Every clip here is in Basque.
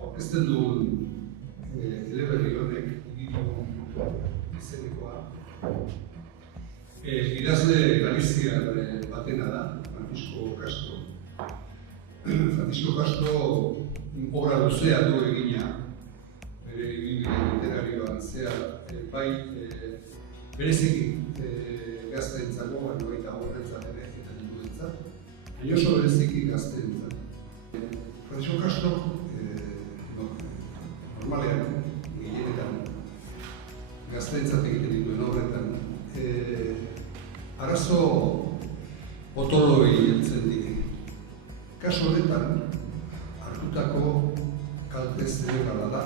Aurkezten duen eleberri honek Idilio izenekoa idazle galiziar batena da, Francisco Castro. Francisco Castro obra luzea du egina, bere ibilbide literarioan zehar, bai bereziki gazteentzako, baita horrentzat ere eta helduentzat, baina oso bereziki gazteentzat. Francisco Castro normalean, gehienetan, gazteentzat egiten dituen horretan, arazo potoloei heltzen dira. Kasu honetan, hartutako kalte zerebrala da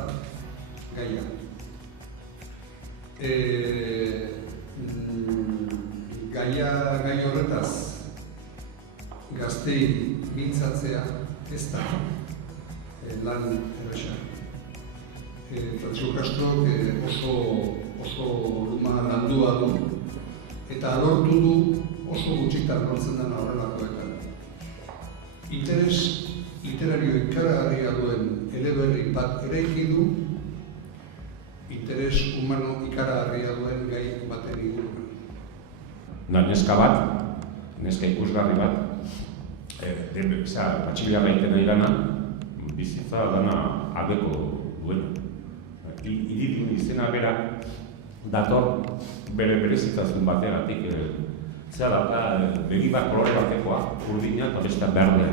gaia. Gai horretaz gaztei mintzatzea ez da lan erresa. Francisco Castro oso luma landua du eta lortu du oso gutxitan lortzen den horrelakoetan. Interes literario ikaragarria duen eleberri bat eraiki du, interes humano ikaragarria duen gai baten inguruan. Neska bat, neska ikusgarri bat, patxilarra egiten nahi dana, bizitza dana abeko duena. Idilio izena bera dator bere berezitasun bategatik. Zera da, begi bat kolore batekoa, urdina eta beste berdea.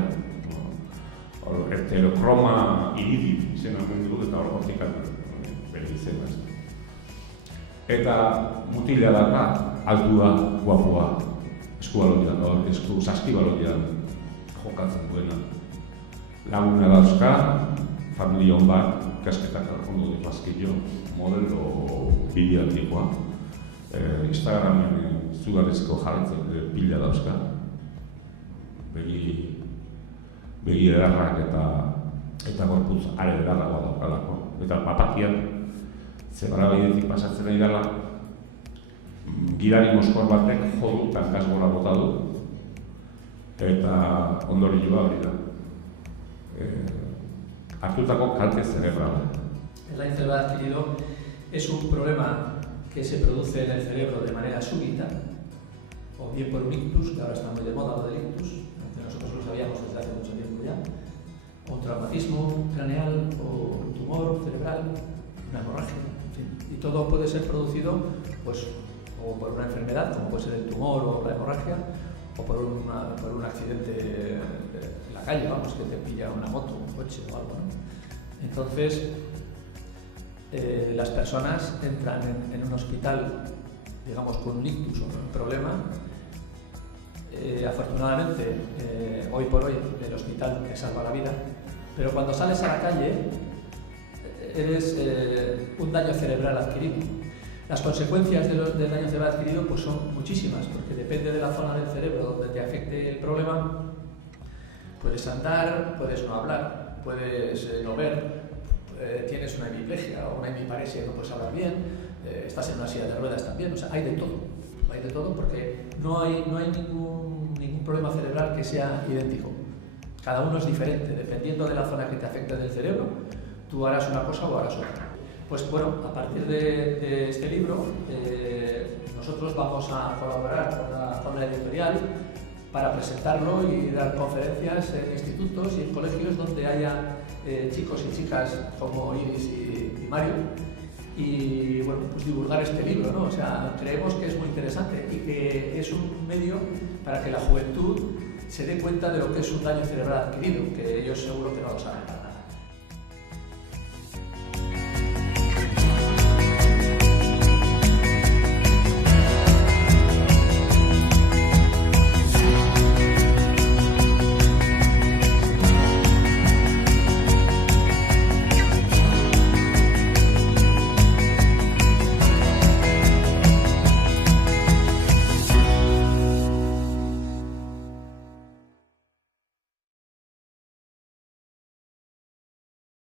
Heterokroma idilio izena mundu eta horretik bere izena. Eta mutilea daka, altua, guapua, saskibaloian jokatzen duena. Laguna dauzka, familia hon bat, kasketak ondo ditu azkillo, modelo bideatikoa. Instagramen zugarrizko jarretzen pila dauzka. Begi edarrak eta gorputz are edarragoa daukalako. Eta papakian, zebara behidetik pasatzen nahi dela, gidari moskor batek jodu tankaz gora bota du, eta ondorioa hori da. Hartutako kalte cerebral. La enfermedad adquirido es un problema que se produce en el cerebro de manera súbita, o bien por un ictus, que ahora está muy de moda lo del ictus, nosotros lo sabíamos desde hace mucho tiempo ya, o un traumatismo craneal, o un tumor cerebral, una hemorragia, en fin. Y todo puede ser producido pues, o por una enfermedad, como puede ser el tumor o la hemorragia, o por un accidente en la calle, vamos, que te pilla una moto, un coche o algo, ¿no? Entonces, las personas entran en un hospital, digamos, con un ictus o un problema. Afortunadamente, hoy por hoy, el hospital te salva la vida, pero cuando sales a la calle, eres un daño cerebral adquirido. Las consecuencias del daño cerebral adquirido pues son muchísimas, porque depende de la zona del cerebro donde te afecte el problema. Puedes andar, puedes no hablar, puedes no ver, tienes una hemiplegia o una hemiparesia y no puedes hablar bien, estás en una silla de ruedas también, o sea, hay de todo porque no hay ningún problema cerebral que sea idéntico. Cada uno es diferente, dependiendo de la zona que te afecte del cerebro, tú harás una cosa o harás otra. Pues bueno, a partir de este libro, nosotros vamos a colaborar con la editorial para presentarlo y dar conferencias en institutos y en colegios donde haya chicos y chicas como Iris y Mario, y bueno, pues divulgar este libro, ¿no? O sea, creemos que es muy interesante y que es un medio para que la juventud se dé cuenta de lo que es un daño cerebral adquirido, que ellos seguro que no lo saben.